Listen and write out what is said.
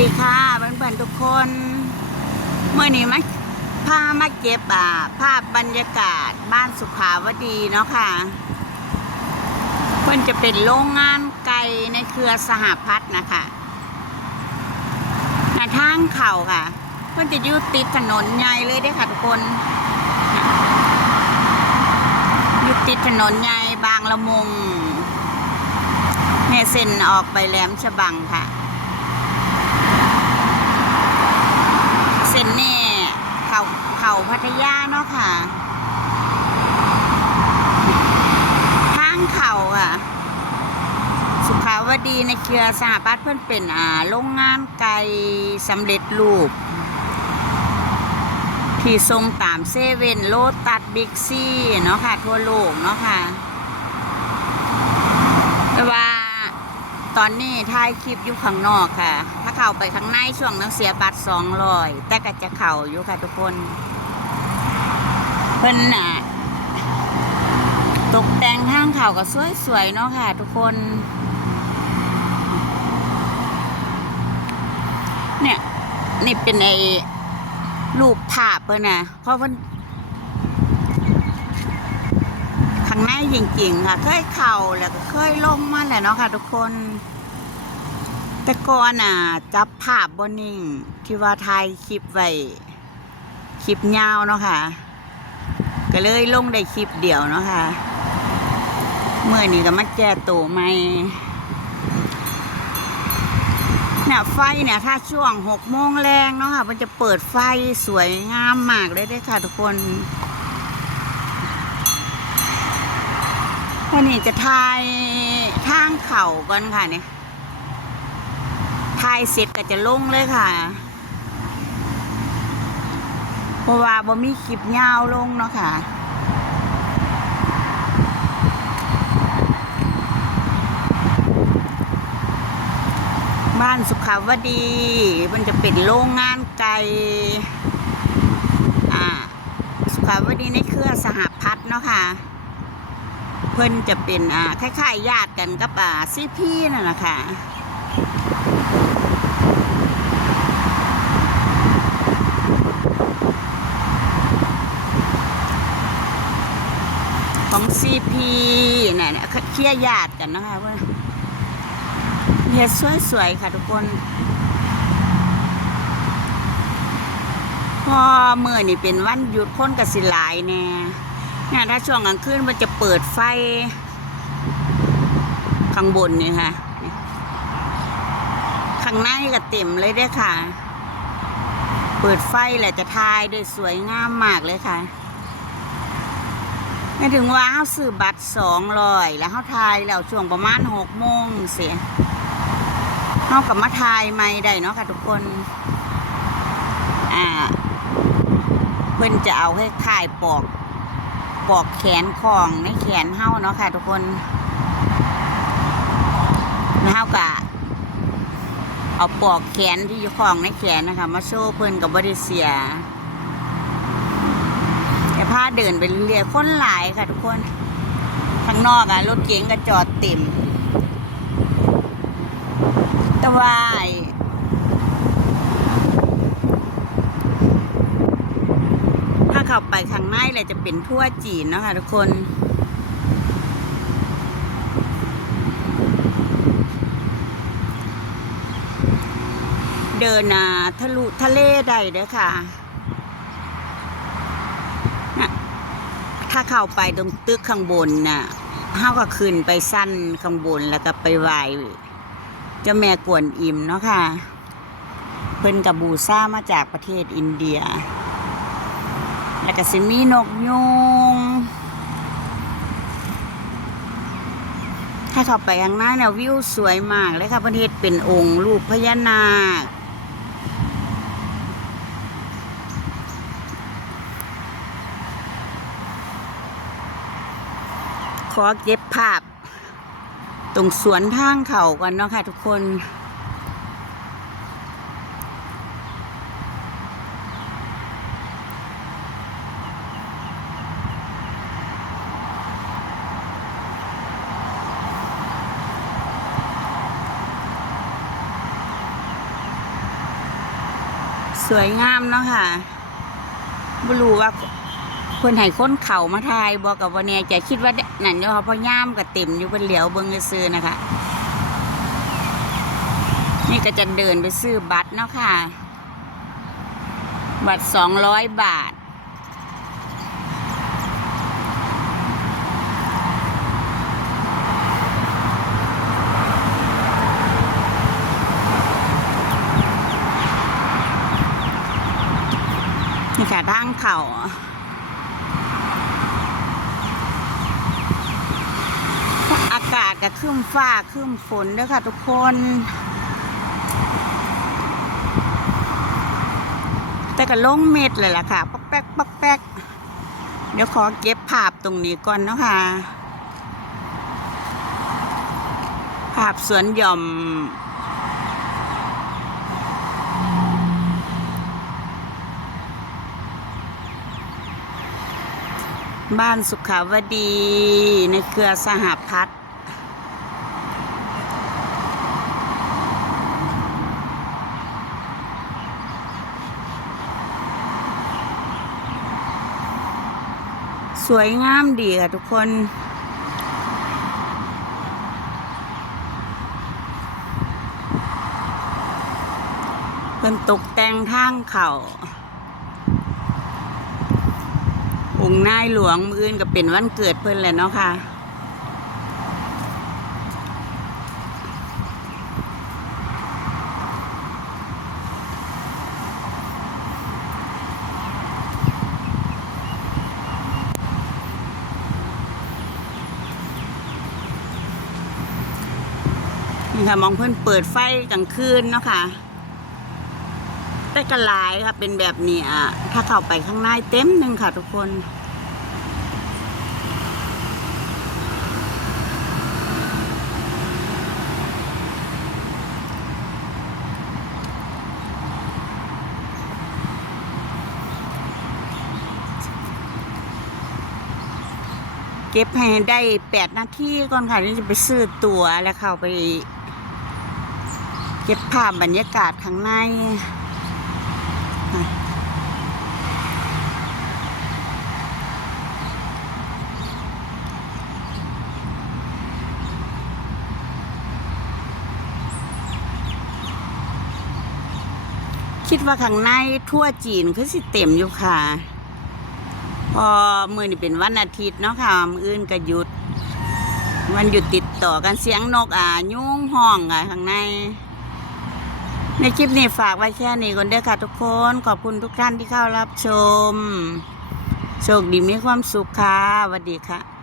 ดีค่ะเพื่อนๆทุกคน เมื่อนี้มาพามาเก็บอ่าภาพบรรยากาศบ้านสุขาวดีเนาะค่ะ เพื่อนจะเป็นโรงงานไก่ในเครือสหพัฒน์นะคะหน้าทางเข่าค่ะ เพื่อนจะอยุติดถนนใหญ่เลยเด้ค่ะทุกคนอยุติดถนนใหญ่บางละมุงเนี่ยเส้นออกไปแหลมฉบังค่ะ เส้นนี่เขาเขาพัทยาเนาะ ค่ะทางเข่าอะ สุขาวดีในเครือสหพัฒน์เพื่อนเป็นอ่าโรงงานไก่สำเร็จรูป ที่ทรงตามเซเว่นโลตัสบิ๊กซี่เนาะค่ะ ทั่วโลกเนาะค่ะแต่ว่าตอนนี้ถ่ายคลิปอยู่ข้างนอกค่ะ ถ้าเข้าไปข้างในช่วงนั้นเสียบัตรสองร้อยแต่ก็จะเข้าอยู่ค่ะทุกคน เพิ่นน่ะ ตกแต่งทางเขาก็สวยๆเนาะค่ะ ทุกคน เนี่ย นี่เป็นไอ้รูปภาพเพิ่นน่ะ เพราะเพิ่นข้างในจริงๆค่ะ เคยเข่าแล้วก็เคยลงมาแหละเนาะค่ะ ทุกคน แต่ก่อนอะ จับภาพบนนิ่ง ที่ว่าถ่ายคลิปไว้คลิปยาวเนาะค่ะ เลยลงได้คลิปเดียวเนาะค่ะเมื่อนี้ก็มาแก้ตัวใหม่เนี่ยไฟเนี่ยถ้าช่วงหกโมงแรงเนาะค่ะ มันจะเปิดไฟสวยงามมากเลยด้อค่ะ ทุกคนวันนี้จะทายทางเข่าก่อนค่ะเนี่ยทายเสร็จก็จะลงเลยค่ะ ราะว่าบ่มีคลิปยาวลงเนาะค่ะบ้านสุขาวดี มันจะเป็นโรงงานไก่อ่าสุขาวดีในเครือสหพัฒน์เนาะค่ะ เพิ่นจะเป็นอ่าคล้ายๆญาติกันกับอ่าซีพี่นั่นแหละค่ะ ของ ซีพีเนี่ยเนี่ยเคลียร์ญาติกันนะคะว่าเฮ็ดสวยๆค่ะทุกคน พอเมื่อนี่เป็นวันหยุดคนกับสิลายแน่เนี่ยถ้าช่วงกลางคืนมันจะเปิดไฟ ข้างบนนี่ค่ะ ข้างในก็เต็มเลยด้อค่ะ เปิดไฟแหละจะทายด้วยสวยงามมากเลยค่ะ ไม่ถึงว่าเขาซื้อบัตรสองร้อยแล้วเขาทายแล้วช่วงประมาณหกโมงเสียเขากับมาทายไม่ได้เนาะค่ะทุกคน อ่า เพื่อนจะเอาให้ทายปอก ปอกแขนของในแขนเฮาเนาะค่ะทุกคนแล้วเฮากะเอาปอกแขนที่อยู่ของในแขนนะคะ มาโชว์เพื่อนกับบริเซีย พาเดินไปเรื่อยๆคนหลายค่ะทุกคนข้างนอกอะรถเก๋งก็จอดเต็มต่ว่าไอ้ถ้าเข้าไปข้างในเลยจะเป็นทั่วจีนนะคะทุกคนเดินอะทะลุทะเลได้เด้อค่ะ ถ้าเข้าไปตรงตึกข้างบนน่ะเฮาก็ขึ้นไปสั้นข้างบนแล้วก็ไปไหว้เจ้าแม่กวนอิมเนาะค่ะ เพิ่นกับบูซ่ามาจากประเทศอินเดีย แล้วก็สิมีนกยุงถ้าเข้าไปข้างหน้าเนี่ยวิวสวยมากเลยค่ะประเทศเป็นองค์รูปพญานาค ขอเก็บภาพ ตรงสวนทางเขาก่อนเนาะค่ะทุกคนสวยงามเนาะค่ะบรู้ว่า เพิ่นให้คนเข่ามาทายบอกกับว่าเนี่ยจะคิดว่านั่นเนาะค่ะเพราะย่ามก็เต็มอยู่เป็นเหลียวเบิ่งซื่อนะคะ นี่ก็จะเดินไปซื้อบัตรเนาะค่ะ บัตรสองร้อยบาทนี่ค่ะทางเขากาศก็ ครึ้มฟ้าครึ้มฝนด้วยค่ะทุกคน แต่ก็ลงเม็ดเลยล่ะค่ะปักแป๊กปักแป๊กเดี๋ยวขอเก็บภาพตรงนี้ก่อนเนาะค่ะ ภาพสวนหย่อม บ้านสุขาวดีในเครือสหพัฒน์ สวยงามดีค่ะทุกคนเป็นตกแต่งทางเขาองค์นายหลวงมืออื่นก็เป็นวันเกิดเพิ่นแหละเนาะค่ะ นี่ค่ะมองเพื่อนเปิดไฟกลางคืนเนาะค่ะแต่กระลายค่ะ เป็นแบบนี้อะถ้าเข้าไปข้างในเต็มหนึ่งค่ะทุกคนเก็บให้ได้แปดนาทีก่อนค่ะที่จะไปซื้อตั๋วแล้วเข้าไป เก็บภาพบรรยากาศข้างในคิดว่าข้างในทั่วจีนคือสิเต็มอยู่ค่ะ พอมือนี่เป็นวันอาทิตย์เนาะค่ะมืออื่นก็หยุด วันหยุดติดต่อกันเสียงนกอ่ายุ่งห้องอะข้างใน ในคลิปนี้ฝากไว้แค่นี้ก่อนเด้อค่ะทุกคน ขอบคุณทุกท่านที่เข้ารับชม โชคดีมีความสุขค่ะสวัสดีค่ะ